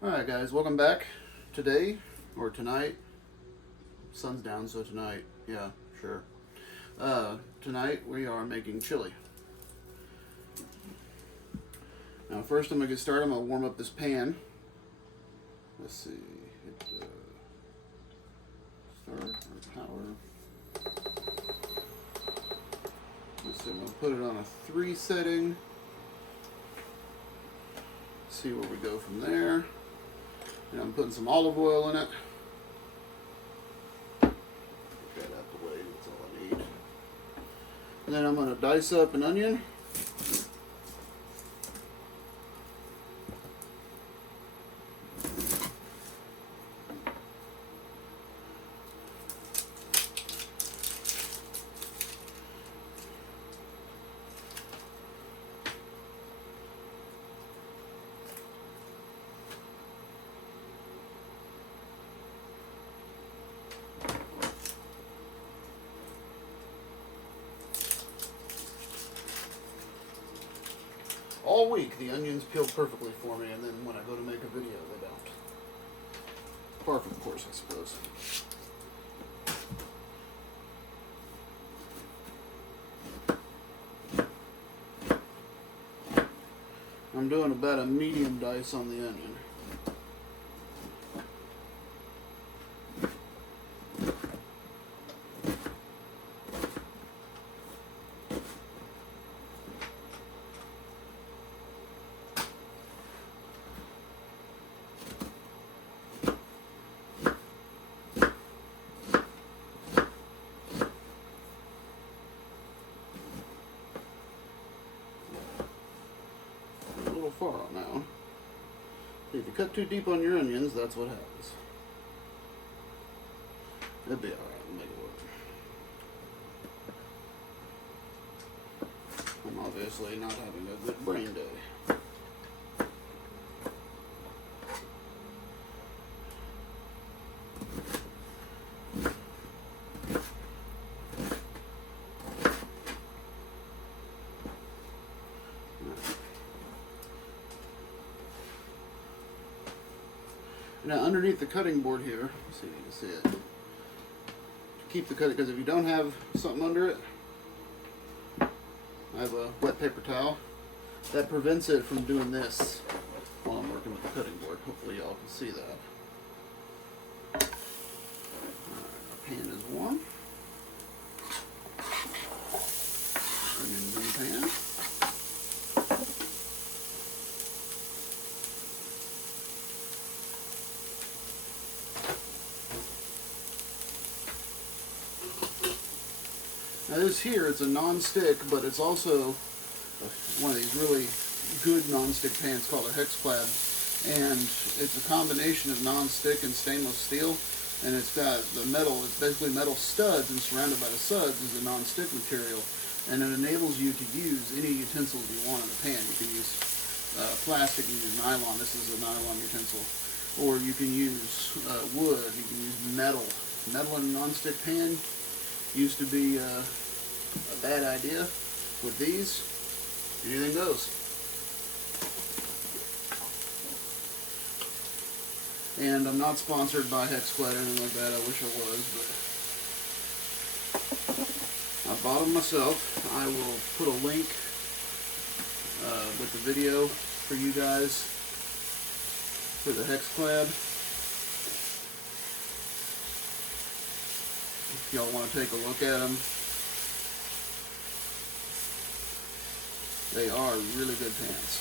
Alright guys, welcome back. Today, or tonight, sun's down so tonight, yeah, sure. Tonight we are making chili. Now first I'm going to get started, I'm going to warm up this pan. Let's see, start or power. Let's see, I'm going to put it on a 3 setting. See where we go from there. And I'm putting some olive oil in it. Get that out the way, that's all I need. And then I'm going to dice up an onion. All week the onions peel perfectly for me, and then when I go to make a video they don't. Par for the course, I suppose. I'm doing about a medium dice on the onion. A little far on now. If you cut too deep on your onions, that's what happens. It'll be alright, we'll make it work. I'm obviously not having a good brain day. Now underneath the cutting board here, let's see if you can see it. Keep the cutting, because if you don't have something under it, I have a wet paper towel that prevents it from doing this while I'm working with the cutting board. Hopefully y'all can see that. Alright, our pan is warm. Onions in the pan. Now this here, it's a non-stick, but it's also one of these really good non-stick pans called a Hexclad, and it's a combination of non-stick and stainless steel, and it's got the metal, it's basically metal studs, and surrounded by the studs is the non-stick material, and it enables you to use any utensils you want in the pan. You can use plastic, you can use nylon, this is a nylon utensil, or you can use wood, you can use metal. Metal in a non-stick pan used to be a bad idea. With these, anything goes. And I'm not sponsored by Hexclad or anything like that. I wish I was, but I bought them myself. I will put a link with the video for you guys for the Hexclad. If y'all want to take a look at them, they are really good pans.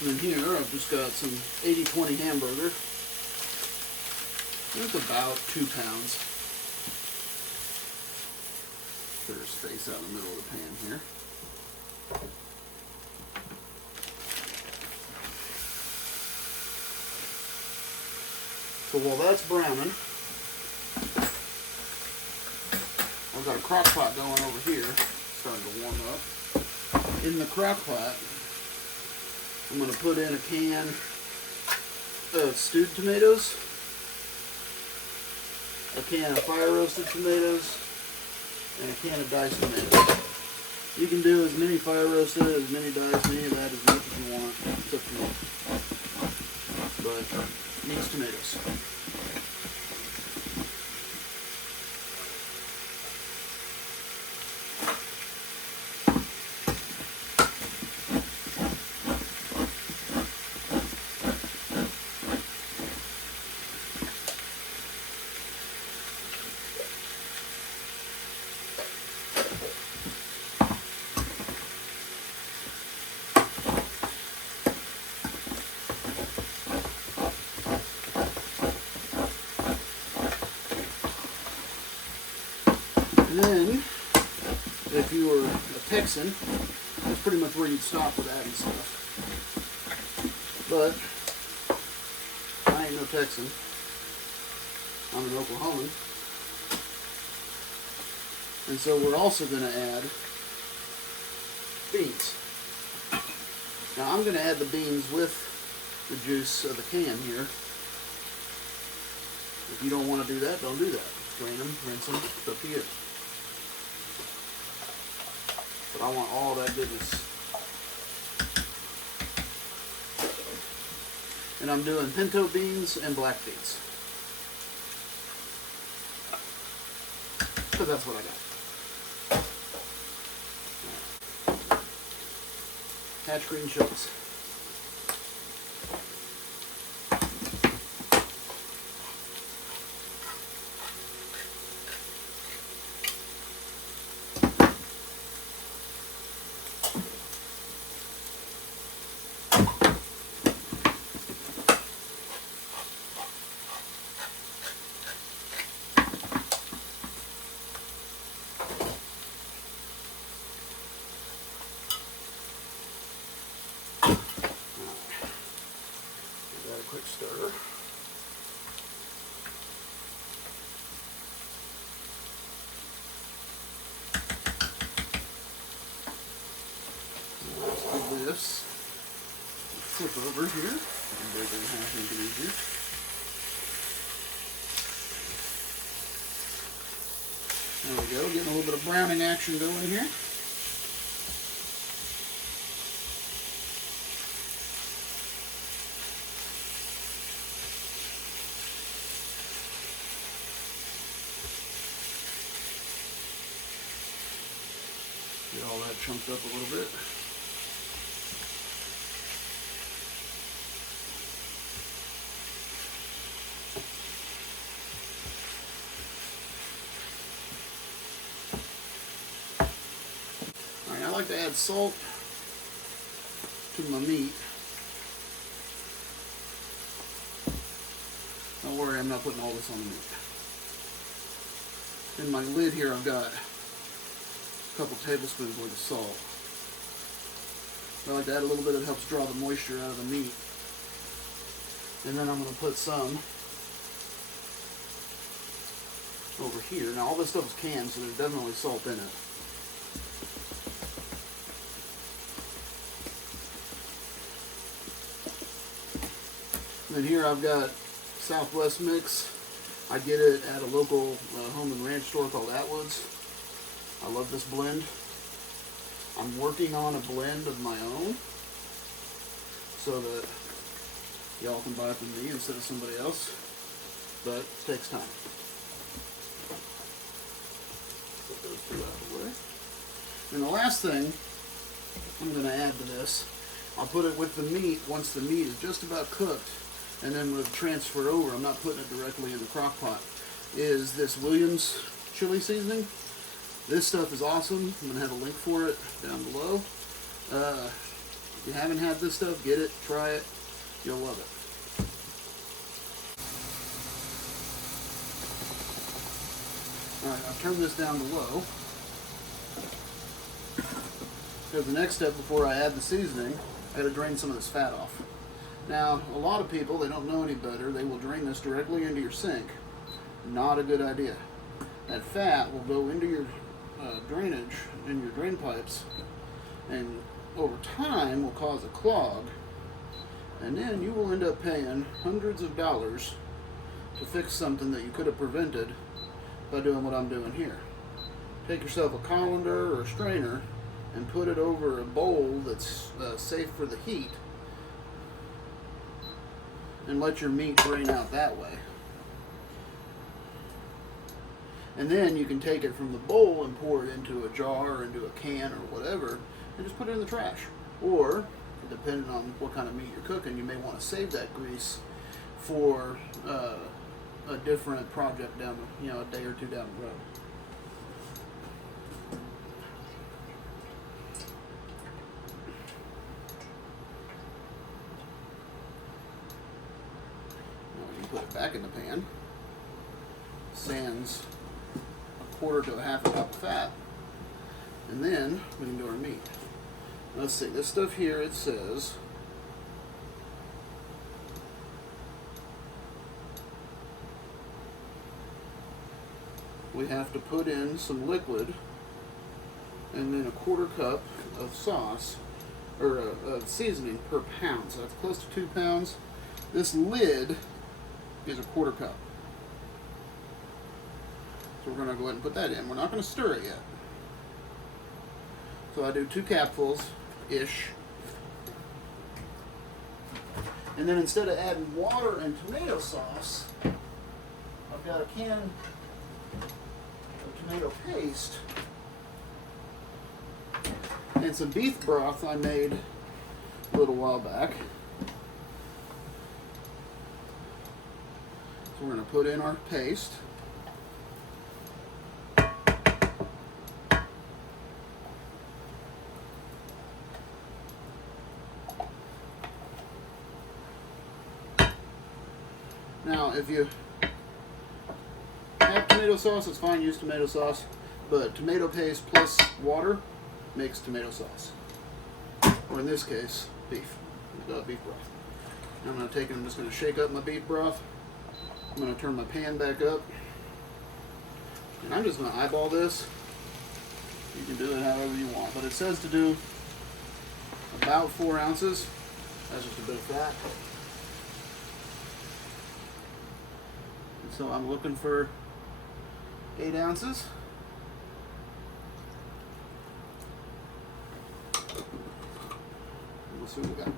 And then here I've just got some 80-20 hamburger. It's about 2 pounds. Put her space out in the middle of the pan here. So while that's browning, I've got a crock pot going over here, starting to warm up. In the crock pot, I'm going to put in a can of stewed tomatoes. a can of fire roasted tomatoes, and a can of diced tomatoes. You can do as many fire roasted, as many diced, any of that as much as you want. It's up to you. But needs tomatoes. And then, if you were a Texan, that's pretty much where you'd stop with adding stuff. But I ain't no Texan. I'm an Oklahoman. And so we're also going to add beans. Now I'm going to add the beans with the juice of the can here. If you don't want to do that, don't do that. Drain them, rinse them, it's up to you. But I want all that goodness. And I'm doing pinto beans and black beans. Because that's what I got. Hatch green chilies. Quick stir. Let's do this. Flip over here and break it in half, make it easier. There we go, getting a little bit of browning action going here. Get all that chunked up a little bit. Alright, I like to add salt to my meat. Don't worry, I'm not putting all this on the meat. In my lid here I've got a couple tablespoons worth of salt. I like to add a little bit, it helps draw the moisture out of the meat. And then I'm going to put some over here. Now all this stuff is canned, so there's definitely salt in it. And then here I've got Southwest Mix. I get it at a local home and ranch store called Atwood's. I love this blend. I'm working on a blend of my own so that y'all can buy from me instead of somebody else, but it takes time. Put those two out of the way. And the last thing I'm going to add to this, I'll put it with the meat once the meat is just about cooked, and then we'll transfer over. I'm not putting it directly in the crock pot. Is this Williams chili seasoning. This stuff is awesome. I'm going to have a link for it down below. If you haven't had this stuff, get it, try it. You'll love it. Alright, I'll turn this down to low. Because the next step before I add the seasoning, I got to drain some of this fat off. Now, a lot of people, they don't know any better, they will drain this directly into your sink. Not a good idea. That fat will go into your drainage in your drain pipes, and over time will cause a clog, and then you will end up paying hundreds of dollars to fix something that you could have prevented by doing what I'm doing here. Take yourself a colander or a strainer and put it over a bowl that's safe for the heat, and let your meat drain out that way. And then you can take it from the bowl and pour it into a jar or into a can or whatever, and just put it in the trash. Or, depending on what kind of meat you're cooking, you may want to save that grease for a different project down, a day or two down the road. Now you put it back in the pan, sans a quarter to a half a cup of fat, and then we can do our meat. Let's see, this stuff here, it says we have to put in some liquid and then a quarter cup of sauce, or of seasoning per pound. So that's close to 2 pounds. This lid is a quarter cup. So we're going to go ahead and put that in. We're not going to stir it yet. So I do 2 capfuls-ish. And then instead of adding water and tomato sauce, I've got a can of tomato paste and some beef broth I made a little while back. So we're going to put in our paste. Now, if you have tomato sauce, it's fine, use tomato sauce, but tomato paste plus water makes tomato sauce. Or in this case, beef broth. I'm going to take it, I'm just going to shake up my beef broth. I'm going to turn my pan back up. And I'm just going to eyeball this. You can do it however you want, but it says to do about 4 ounces. That's just a bit of fat. So I'm looking for 8 ounces. We'll see what we got.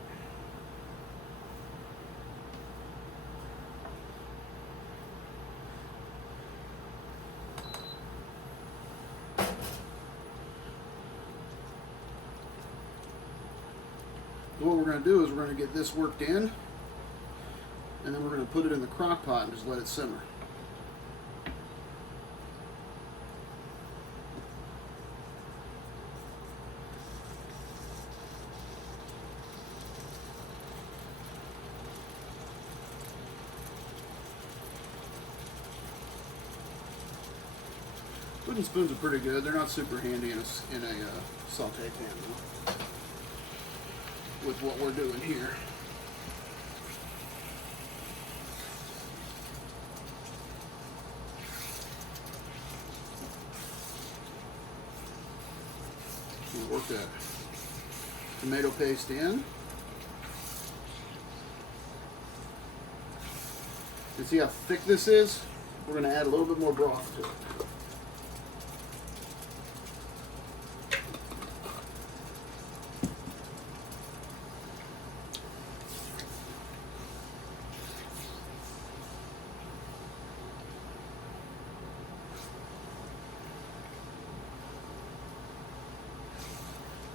What we're going to do is we're going to get this worked in, and then we're going to put it in the crock pot and just let it simmer. Wooden spoons are pretty good. They're not super handy in a saute pan, though, with what we're doing here. We'll work that tomato paste in. You see how thick this is? We're going to add a little bit more broth to it.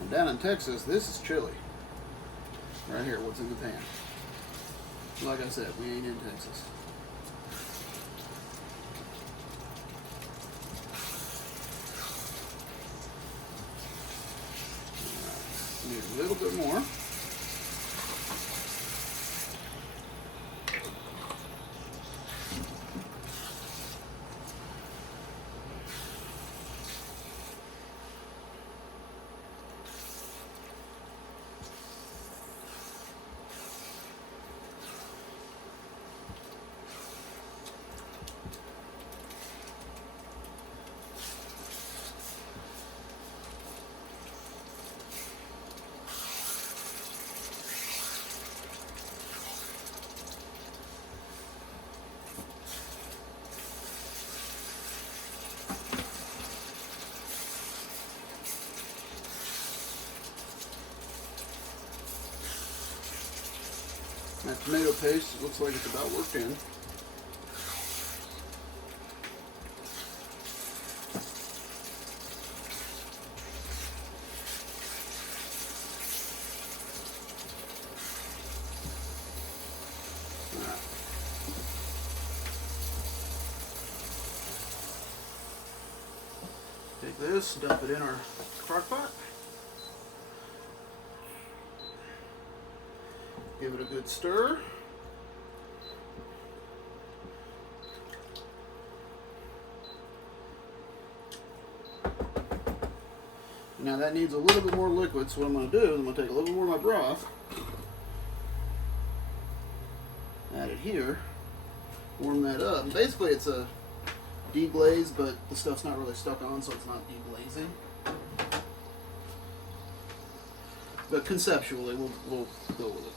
Down in Texas, this is chili. Right here, what's in the pan. Like I said, we ain't in Texas. Need a little bit more. tomato paste looks like it's about worked in. Take this, dump it in our crock pot. Give it a good stir. Now that needs a little bit more liquid, so what I'm going to do is I'm going to take a little bit more of my broth, add it here, warm that up. And basically it's a deglaze, but the stuff's not really stuck on, so it's not deglazing. But conceptually, we'll go with it.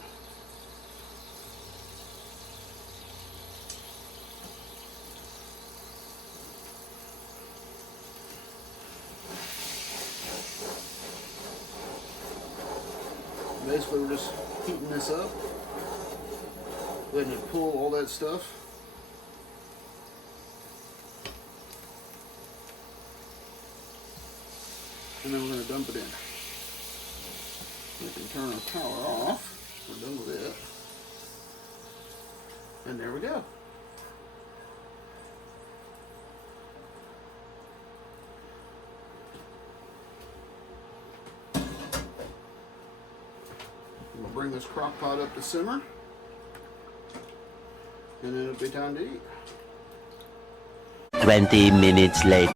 Basically, we're just heating this up, letting it pull all that stuff. And then we're going to dump it in. We can turn our power off. We're done with it. And there we go. We'll bring this crock pot up to simmer. And then it'll be time to eat. 20 minutes later.